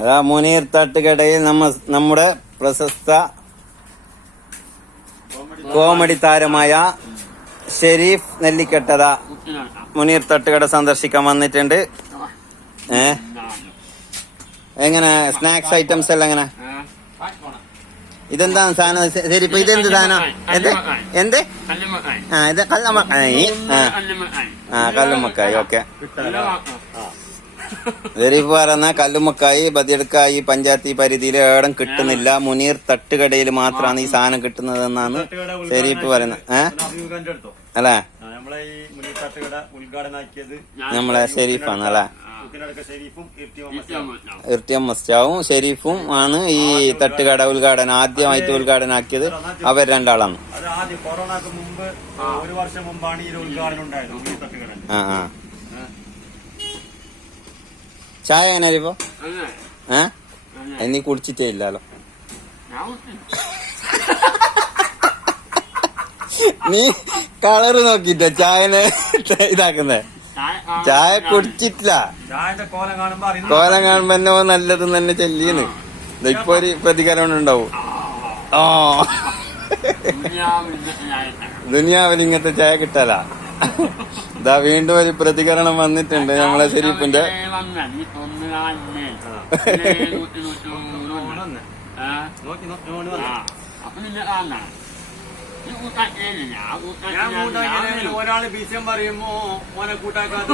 അതാ മുനീർ തട്ടുകടയിൽ നമ്മുടെ പ്രശസ്ത കോമഡി താരമായ ഷെരീഫ് നെല്ലിക്കട്ടത മുനീർ തട്ടുകട സന്ദർശിക്കാൻ വന്നിട്ടുണ്ട്. എങ്ങനെ സ്നാക്സ് ഐറ്റംസ് എല്ലാം എങ്ങനെ? ഇതെന്താണ് സാധനം? ശരി, ഇപ്പൊ ഇതെന്ത് സാധനം? എന്ത്? ഇത് കല്ലുമ്മക്കായി. കല്ലുമ്മക്കായി. ഓക്കെ. ഷെരീഫ് പറഞ്ഞ കല്ലുമ്മക്കായി ബദിയടുക്കായി പഞ്ചായത്ത് പരിധിയിൽ ഏടം കിട്ടുന്നില്ല, മുനീർ തട്ടുകടയിൽ മാത്രമാണ് ഈ സാധനം കിട്ടുന്നതെന്നാണ് ഷെരീഫ് പറയുന്നത്. അല്ലേ? നമ്മളെ ഷെരീഫാണ് അല്ലേ? ഇർട്ടിയം മസ്റ്റാവും ഷെരീഫും ആണ് ഈ തട്ടുകട ഉദ്ഘാടനം ആദ്യമായിട്ട് ഉദ്ഘാടനാക്കിയത് അവർ രണ്ടാളാണ്. ചായ എങ്ങനെ ഇപ്പൊ? നീ കുടിച്ചിട്ടേ ഇല്ലല്ലോ. നീ കളറ് നോക്കിട്ട ചായനെ ഇതാക്കുന്നേ? ചായ കുടിച്ചിട്ടില്ല. കോലം കാണുമ്പോ എന്നെ നല്ലത് തന്നെ ചെല്ലിന്ന് ഇപ്പൊ ഒരു പ്രതികരണം ഉണ്ടാവും. ദുനിയാവിൽ ഇങ്ങനത്തെ ചായ കിട്ടാല. ഇതാ വീണ്ടും ഒരു പ്രതികരണം വന്നിട്ടുണ്ട് നമ്മളെ ഷെരീഫിന്റെ. ഒരാള് ഭീഷ്യം പറയുമ്പോ മോനെ കൂട്ടാക്കാത്ത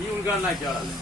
നീ ഉദ്ഘാടനാക്കിയ ആളാണ്.